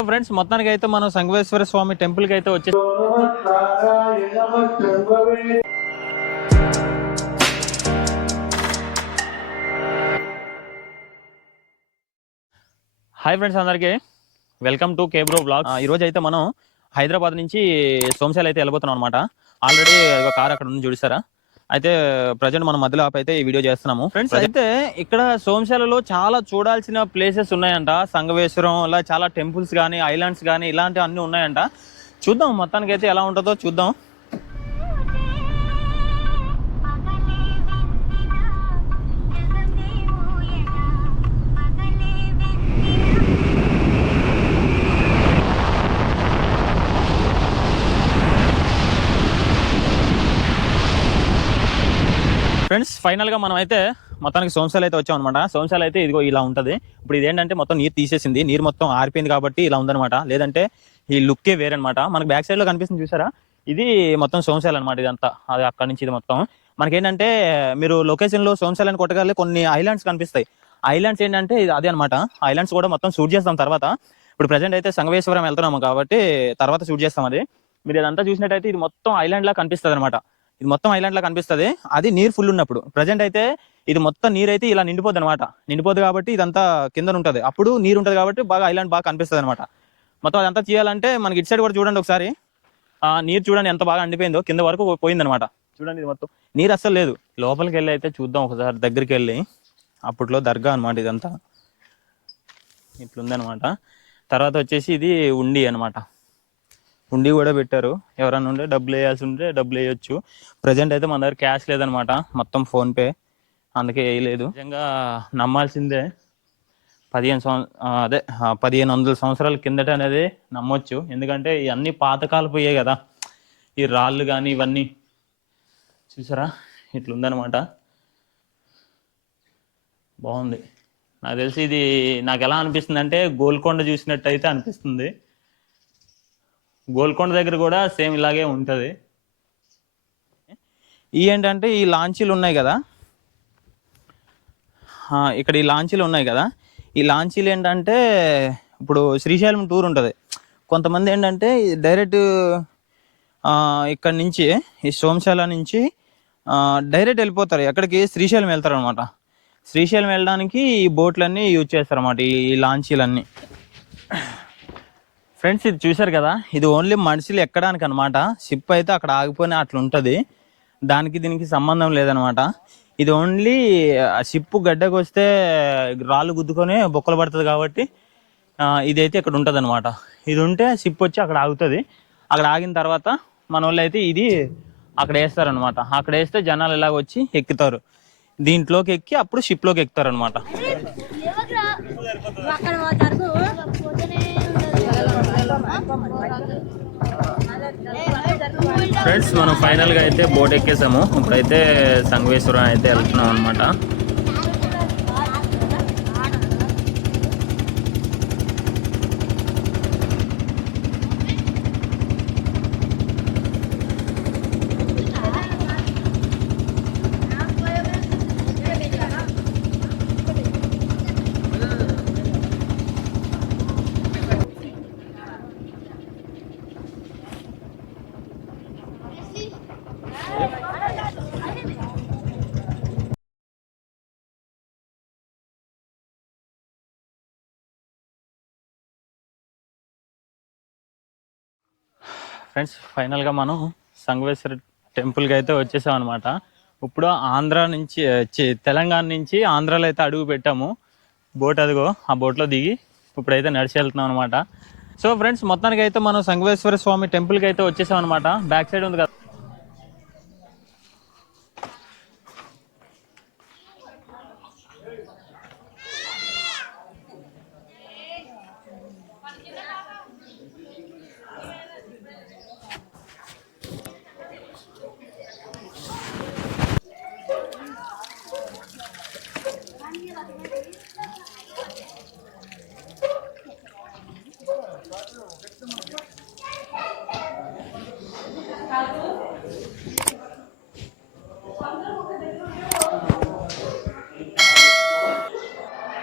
Friends మొత్తానికి అయితే మనం సంగవేశ్వర స్వామి టెంపుల్కి అయితే వచ్చే హాయ్ ఫ్రెండ్స్ అందరికీ. వెల్కమ్ టు కేబ్రో బ్లాగ్ ఈ రోజు అయితే మనం హైదరాబాద్ నుంచి సోమశాల అయితే వెళ్ళబోతున్నాం అనమాట ఆల్రెడీ ఒక కార్ అక్కడ ఉంది చూడిస్తారా అయితే ప్రజెంట్ మనం మధ్యలో ఆపి అయితే ఈ వీడియో చేస్తున్నాము. ఫ్రెండ్స్ అయితే ఇక్కడ సోమశాలలో చాలా చూడాల్సిన ప్లేసెస్ ఉన్నాయంట. సంగవేశ్వరం ఇలా చాలా టెంపుల్స్ కానీ ఐలాండ్స్ కానీ ఇలాంటివి అన్ని ఉన్నాయంట. చూద్దాం మొత్తానికి అయితే ఎలా ఉంటుందో చూద్దాం. ఫైనల్గా ఫైనల్గా మనం అయితే మొత్తానికి సోంశాలు అయితే వచ్చాం అనమాట సోమశాల అయితే ఇదిగో ఇలా ఉంటది. ఇప్పుడు ఇదేంటంటే మొత్తం నీరు తీసేసింది. నీరు మొత్తం ఆరిపోయింది కాబట్టి ఇలా ఉందన్నమాట. లేదంటే ఈ లుక్కే వేరనమాట మనకి బ్యాక్ సైడ్లో కనిపిస్తుంది చూసారా? ఇది మొత్తం సోంశాలు అనమాట ఇదంతా. అది అక్కడ నుంచి ఇది మొత్తం. మనకేంటంటే మీరు లొకేషన్లో సోమశాల అని కొన్ని ఐలాండ్స్ కనిపిస్తాయి. ఐలాండ్స్ ఏంటంటే ఇది అదే అనమాట ఐలాండ్స్ కూడా మొత్తం షూట్ చేస్తాం తర్వాత. ఇప్పుడు ప్రజెంట్ అయితే సంగవేశ్వరం వెళ్తున్నాము కాబట్టి తర్వాత షూట్ చేస్తాం అది. మీరు ఇదంతా చూసినట్టయితే ఇది మొత్తం ఐలాండ్ లా కనిపిస్తుంది అనమాట ఇది మొత్తం ఐలాండ్ లా కనిపిస్తుంది. అది నీరు ఫుల్ ఉన్నప్పుడు. ప్రజెంట్ అయితే ఇది మొత్తం నీరు అయితే ఇలా నిండిపోద్ది అనమాట నిండిపోద్ది కాబట్టి ఇదంతా కింద ఉంటది. అప్పుడు నీరు ఉంటది కాబట్టి బాగా ఐలాండ్ బాగా కనిపిస్తుంది అనమాట మొత్తం అదంతా చేయాలంటే మనకి ఇటు సైడ్ కూడా చూడండి ఒకసారి. ఆ నీరు చూడండి ఎంత బాగా అండిపోయిందో కింద వరకు పోయింది అనమాట చూడండి ఇది మొత్తం. నీరు అస్సలు లేదు. లోపలికి వెళ్ళి అయితే చూద్దాం ఒకసారి. దగ్గరికి వెళ్ళి అప్పట్లో దర్గా అనమాట ఇదంతా. ఇట్లుందనమాట తర్వాత వచ్చేసి ఇది ఉండి అనమాట ఉండి కూడా పెట్టారు. ఎవరైనా ఉంటే డబ్బులు వేయాల్సి ఉంటే డబ్బులు వేయొచ్చు. ప్రజెంట్ అయితే మన దగ్గర క్యాష్ లేదనమాట. మొత్తం ఫోన్పే అందుకే వేయలేదు. నిజంగా నమ్మాల్సిందే. పదిహేను సంవ అదే పదిహేను వందల సంవత్సరాల కిందట అనేది నమ్మొచ్చు. ఎందుకంటే ఇవన్నీ పాతకాలు పోయాయి కదా. ఈ రాళ్ళు కానీ ఇవన్నీ. చూసారా? ఇట్లుందనమాట. బాగుంది. నాకు తెలిసి ఇది నాకు ఎలా అనిపిస్తుంది అంటే గోల్కొండ చూసినట్టు అయితే అనిపిస్తుంది. గోల్కొండ దగ్గర కూడా సేమ్ ఇలాగే ఉంటుంది. ఈ ఏంటంటే ఈ లాంచీలు ఉన్నాయి కదా? ఇక్కడ ఈ లాంచీలు ఉన్నాయి కదా? ఈ లాంచీలు ఏంటంటే ఇప్పుడు శ్రీశైలం టూర్ ఉంటుంది. కొంతమంది ఏంటంటే డైరెక్ట్ ఇక్కడ నుంచి ఈ సోమశాల నుంచి డైరెక్ట్ వెళ్ళిపోతారు. ఎక్కడికి? శ్రీశైలం వెళ్తారు అనమాట శ్రీశైలం వెళ్ళడానికి ఈ బోట్లన్నీ యూజ్ చేస్తారన్నమాట ఈ లాంచీలన్నీ. ఫ్రెండ్స్ ఇది చూశారు కదా? ఇది ఓన్లీ మనుషులు ఎక్కడానికి అనమాట షిప్ అయితే అక్కడ ఆగిపోయిన అట్లా ఉంటుంది దానికి దీనికి సంబంధం లేదనమాట. ఇది ఓన్లీ షిప్ గడ్డకు వస్తే రాళ్ళు గుద్దుకొని బొక్కలు పడుతుంది కాబట్టి ఇదైతే ఇక్కడ ఉంటుంది అనమాట ఇది ఉంటే షిప్ వచ్చి అక్కడ ఆగుతుంది. అక్కడ ఆగిన తర్వాత మన వాళ్ళు అయితే ఇది అక్కడ వేస్తారనమాట. అక్కడ వేస్తే జనాలు ఇలాగ వచ్చి ఎక్కుతారు. దీంట్లోకి ఎక్కి అప్పుడు షిప్లోకి ఎక్కుతారనమాట. అక్కడ పోతారు. ఫ్రెండ్స్ మనం ఫైనల్గా అయితే బోట్ ఎక్కేసాము. ఇప్పుడైతే సంగవేశ్వరం అయితే వెళ్తున్నాం అనమాట ఫ్రెండ్స్ ఫైనల్గా మనం సంగవేశ్వర టెంపుల్కి అయితే వచ్చేసాం అనమాట ఇప్పుడు ఆంధ్ర నుంచి తెలంగాణ నుంచి ఆంధ్రాలో అయితే అడుగు పెట్టాము. బోట్ అదిగో ఆ బోట్లో దిగి ఇప్పుడైతే నడిచి వెళ్తున్నాం అనమాట సో ఫ్రెండ్స్ మొత్తానికి అయితే మనం సంగవేశ్వర స్వామి టెంపుల్కి అయితే వచ్చేసాం అనమాట బ్యాక్ సైడ్ ఉంది కదా.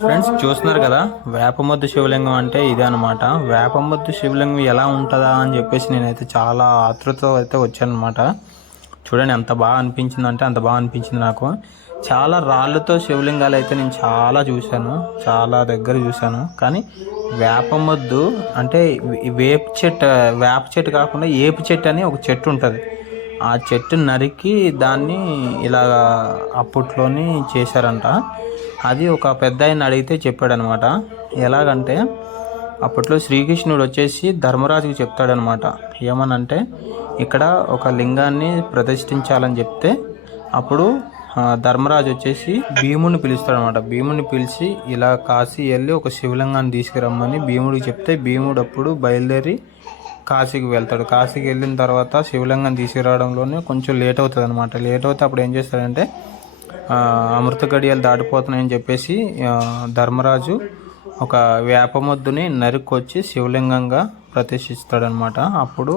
ఫ్రెండ్స్ చూస్తున్నారు కదా వేపమొద్దు శివలింగం అంటే ఇదే అనమాట వేపమొద్దు శివలింగం ఎలా ఉంటుందా అని చెప్పేసి నేనైతే చాలా ఆతృతతో అయితే వచ్చానమాట చూడండి ఎంత బాగా అనిపించింది అంటే అంత బాగా అనిపించింది నాకు. చాలా రాళ్ళతో శివలింగాలు అయితే నేను చాలా చూశాను చాలా దగ్గర చూశాను. కానీ వేపమొద్దు అంటే వేప చెట్టు వేప చెట్టు కాకుండా ఏపు చెట్టు అని ఒక చెట్టు ఉంటుంది. ఆ చెట్టు నరికి దాన్ని ఇలా అప్పట్లోని చేశారంట. అది ఒక పెద్ద ఆయన అడిగితే చెప్పాడనమాట. ఎలాగంటే అప్పట్లో శ్రీకృష్ణుడు వచ్చేసి ధర్మరాజుకి చెప్తాడనమాట. ఏమనంటే ఇక్కడ ఒక లింగాన్ని ప్రతిష్ఠించాలని చెప్తే అప్పుడు ధర్మరాజు వచ్చేసి భీముని పిలుస్తాడనమాట. భీముని పిలిచి ఇలా కాశీ వెళ్ళి ఒక శివలింగాన్ని తీసుకురమ్మని భీముడికి చెప్తే భీముడు అప్పుడు బయలుదేరి కాశీకి వెళ్తాడు. కాశీకి వెళ్ళిన తర్వాత శివలింగం తీసుకురావడంలోనే కొంచెం లేట్ అవుతుంది అనమాట లేట్ అవుతే అప్పుడు ఏం చేస్తాడంటే అమృత గడియలు దాటిపోతున్నాయని చెప్పేసి ధర్మరాజు ఒక వేపమొద్దుని నరుక్కొచ్చి శివలింగంగా ప్రతిష్ఠిస్తాడనమాట అప్పుడు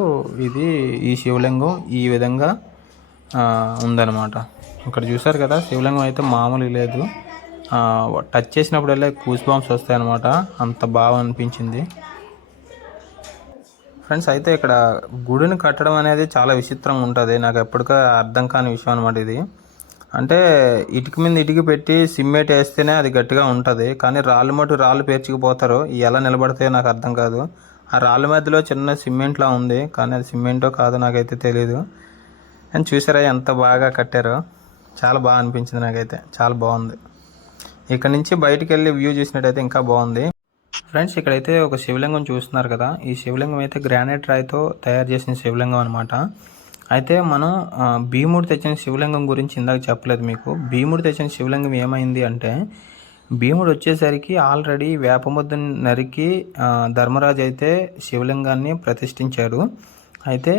ఇది ఈ శివలింగం ఈ విధంగా ఉందనమాట ఉందన్నమాట. ఇక్కడ చూసారు కదా శివలింగం అయితే మామూలు లేదు. టచ్ చేసినప్పుడల్లా కూస్ బాంబ్స్ వస్తాయన్నమాట. అంత బాగా అనిపించింది. ఫ్రెండ్స్ అయితే ఇక్కడ గుడిని కట్టడం అనేది చాలా విచిత్రంగా ఉంటుంది. నాకు ఎప్పటికో అర్థం కాని విషయం అనమాట ఇది. అంటే ఇటుక మీద ఇటుక పెట్టి సిమెంట్ వేస్తేనే అది గట్టిగా ఉంటుంది. కానీ రాళ్ళు మటు రాళ్ళు పేర్చుకుపోతారు. ఎలా నిలబడతాయో నాకు అర్థం కాదు. ఆ రాళ్ళ మధ్యలో చిన్న సిమెంట్లా ఉంది. కానీ అది సిమెంటో కాదో నాకైతే తెలియదు అని చూసారా ఎంత బాగా కట్టారో. చాలా బాగా అనిపించింది నాకైతే. చాలా బాగుంది. ఇక్కడ నుంచి బయటికి వెళ్ళి వ్యూ చూసినట్టయితే ఇంకా బాగుంది. ఫ్రెండ్స్ ఇక్కడైతే ఒక శివలింగం చూస్తున్నారు కదా. ఈ శివలింగం అయితే గ్రానైట్ రాయితో తయారు చేసిన శివలింగం అనమాట అయితే మనం భీముడు తెచ్చిన శివలింగం గురించి ఇందాక చెప్పలేదు మీకు. భీముడు తెచ్చిన శివలింగం ఏమైంది అంటే భీముడు వచ్చేసరికి ఆల్రెడీ వేపముద్దని నరికి ధర్మరాజు అయితే శివలింగాన్ని ప్రతిష్ఠించాడు. అయితే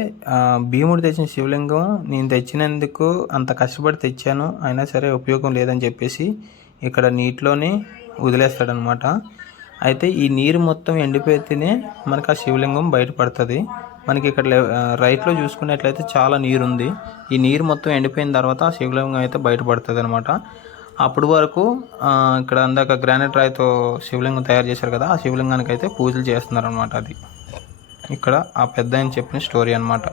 భీముడు తెచ్చిన శివలింగం నేను తెచ్చినందుకు అంత కష్టపడి తెచ్చాను అయినా సరే ఉపయోగం లేదని చెప్పేసి ఇక్కడ నీటిలోనే వదిలేస్తాడనమాట అయితే ఈ నీరు మొత్తం ఎండిపోతేనే మనకు ఆ శివలింగం బయటపడుతుంది. మనకి ఇక్కడ రైట్లో చూసుకున్నట్లయితే చాలా నీరు ఉంది ఈ నీరు మొత్తం ఎండిపోయిన తర్వాత ఆ శివలింగం అయితే బయటపడుతుంది అనమాట అప్పుడు వరకు ఇక్కడ అందాక గ్రానైట్ రాయితో శివలింగం తయారు చేశారు కదా ఆ శివలింగానికి అయితే పూజలు చేస్తున్నారు అనమాట అది. ఇక్కడ ఆ పెద్ద ఆయన చెప్పిన స్టోరీ అనమాట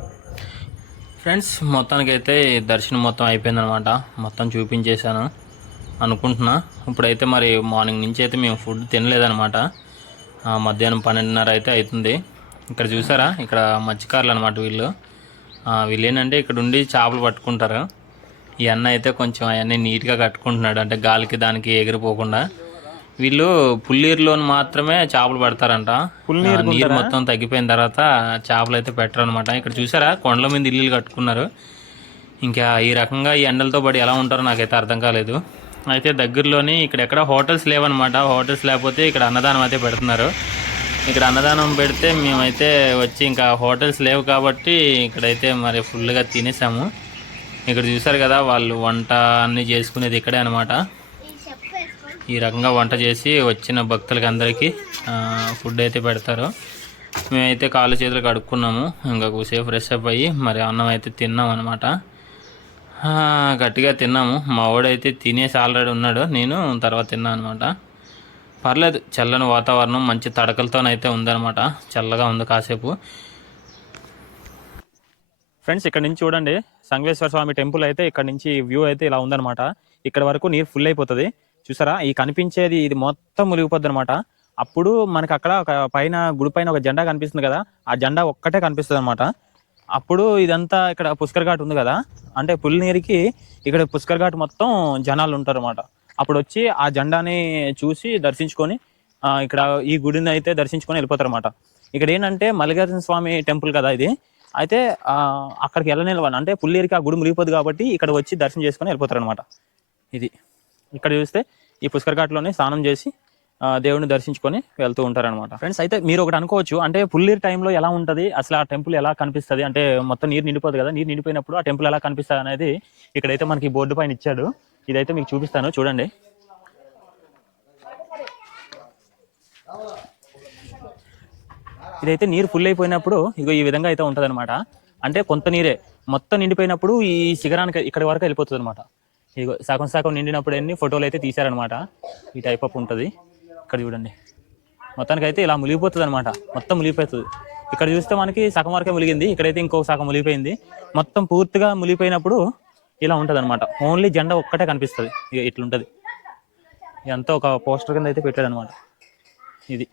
ఫ్రెండ్స్ మొత్తానికైతే దర్శనం మొత్తం అయిపోయిందనమాట మొత్తం చూపించేశాను. అనుకుంటున్నా. ఇప్పుడైతే మరి మార్నింగ్ నుంచి అయితే మేము ఫుడ్ తినలేదనమాట మధ్యాహ్నం పన్నెండున్నర అయితే అవుతుంది ఇక్కడ చూసారా? ఇక్కడ మత్స్యకారులు అనమాట వీళ్ళు. వీళ్ళు ఏంటంటే ఇక్కడ ఉండి చేపలు పట్టుకుంటారు. ఈ అన్న అయితే కొంచెం అవన్నీ నీట్గా కట్టుకుంటున్నాడు. అంటే గాలికి దానికి ఎగిరిపోకుండా. వీళ్ళు పుల్లీరులోని మాత్రమే చేపలు పడతారంట. నీరు మొత్తం తగ్గిపోయిన తర్వాత చేపలు అయితే పెట్టరు అనమాట ఇక్కడ చూసారా? కొండల మీద ఇల్లులు కట్టుకున్నారు. ఇంకా ఈ రకంగా ఈ ఎండలతో పడి ఎలా ఉంటారో నాకైతే అర్థం కాలేదు. అయితే దగ్గరలోని ఇక్కడ ఎక్కడ హోటల్స్ లేవన్నమాట. హోటల్స్ లేకపోతే ఇక్కడ అన్నదానం అయితే పెడుతున్నారు. ఇక్కడ అన్నదానం పెడితే మేమైతే వచ్చి ఇంకా హోటల్స్ లేవు కాబట్టి ఇక్కడైతే మరి ఫుల్గా తినేసాము. ఇక్కడ చూసారు కదా వాళ్ళు వంట అన్నీ చేసుకునేది ఇక్కడే అనమాట ఈ రకంగా వంట చేసి వచ్చిన భక్తులకి అందరికీ ఫుడ్ అయితే పెడతారు. మేమైతే కాళ్ళు చేతులు కడుక్కున్నాము. ఇంకా సేపు ఫ్రెష్ అప్ అయ్యి మరి అన్నం అయితే తిన్నాం అనమాట గట్టిగా తిన్నాము. మా వాడైతే తినేసి ఆల్రెడీ ఉన్నాడు. నేను తర్వాత తిన్నాను అనమాట పర్లేదు చల్లని వాతావరణం మంచి తడకలతోనైతే ఉందన్నమాట. చల్లగా ఉంది కాసేపు. ఫ్రెండ్స్ ఇక్కడ నుంచి చూడండి. సంగవేశ్వర స్వామి టెంపుల్ అయితే ఇక్కడ నుంచి వ్యూ అయితే ఇలా ఉందన్నమాట. ఇక్కడ వరకు నీరు ఫుల్ అయిపోతుంది. చూసారా? ఈ కనిపించేది ఇది మొత్తం మునిగిపోద్ది అనమాట అప్పుడు మనకి అక్కడ ఒక పైన గుడి పైన ఒక జెండా కనిపిస్తుంది కదా? ఆ జెండా ఒక్కటే కనిపిస్తుంది అనమాట అప్పుడు ఇదంతా ఇక్కడ పుష్కర్ ఘాట్ ఉంది కదా? అంటే పుల్ ఇక్కడ పుష్కర్ ఘాట్ మొత్తం జనాలు ఉంటారు అనమాట అప్పుడు వచ్చి ఆ జెండాని చూసి దర్శించుకొని ఇక్కడ ఈ గుడిని అయితే దర్శించుకొని వెళ్ళిపోతారు అనమాట ఇక్కడ ఏంటంటే మల్లికార్జున స్వామి టెంపుల్ కదా ఇది. అయితే అక్కడికి వెళ్ళనివ్వాలి అంటే పుల్లేరికి ఆ గుడి మురిగిపోదు కాబట్టి ఇక్కడ వచ్చి దర్శనం చేసుకొని వెళ్ళిపోతారు అనమాట ఇది. ఇక్కడ చూస్తే ఈ పుష్కర్ ఘాట్లోనే స్నానం చేసి దేవుడిని దర్శించుకొని వెళ్తూ ఉంటారనమాట ఫ్రెండ్స్ అయితే మీరు ఒకటి అనుకోవచ్చు. అంటే పుల్లీర్ టైంలో ఎలా ఉంటుంది? అసలు ఆ టెంపుల్ ఎలా కనిపిస్తుంది? అంటే మొత్తం నీరు నిండిపోదు కదా? నీరు నిండిపోయినప్పుడు ఆ టెంపుల్ ఎలా కనిపిస్తుంది అనేది ఇక్కడైతే మనకి బోర్డు పైన ఇచ్చాడు. ఇదైతే మీకు చూపిస్తాను. చూడండి. ఇదైతే నీరు ఫుల్ అయిపోయినప్పుడు ఇగో ఈ విధంగా అయితే ఉంటుంది అంటే కొంత నీరే మొత్తం నిండిపోయినప్పుడు ఈ శిఖరానికి ఇక్కడి వరకు వెళ్ళిపోతుంది అనమాట ఇగో సగం సగం నిండినప్పుడు అన్ని ఫోటోలు అయితే తీశారనమాట ఈ టైప్ అప్ ఉంటుంది. ఇక్కడ చూడండి. మొత్తానికి అయితే ఇలా మునిగిపోతుంది అనమాట మొత్తం మునిగిపోతుంది. ఇక్కడ చూస్తే మనకి సగం వరకే ములిగింది ఇక్కడైతే ఇంకో సగం మునిగిపోయింది. మొత్తం పూర్తిగా మునిగిపోయినప్పుడు ఇలా ఉంటుంది అనమాట ఓన్లీ జెండా ఒక్కటే కనిపిస్తుంది. ఇక ఇట్లుంటుంది. ఇదంతా ఒక పోస్టర్ కింద అయితే పెట్టాడు అనమాట ఇది.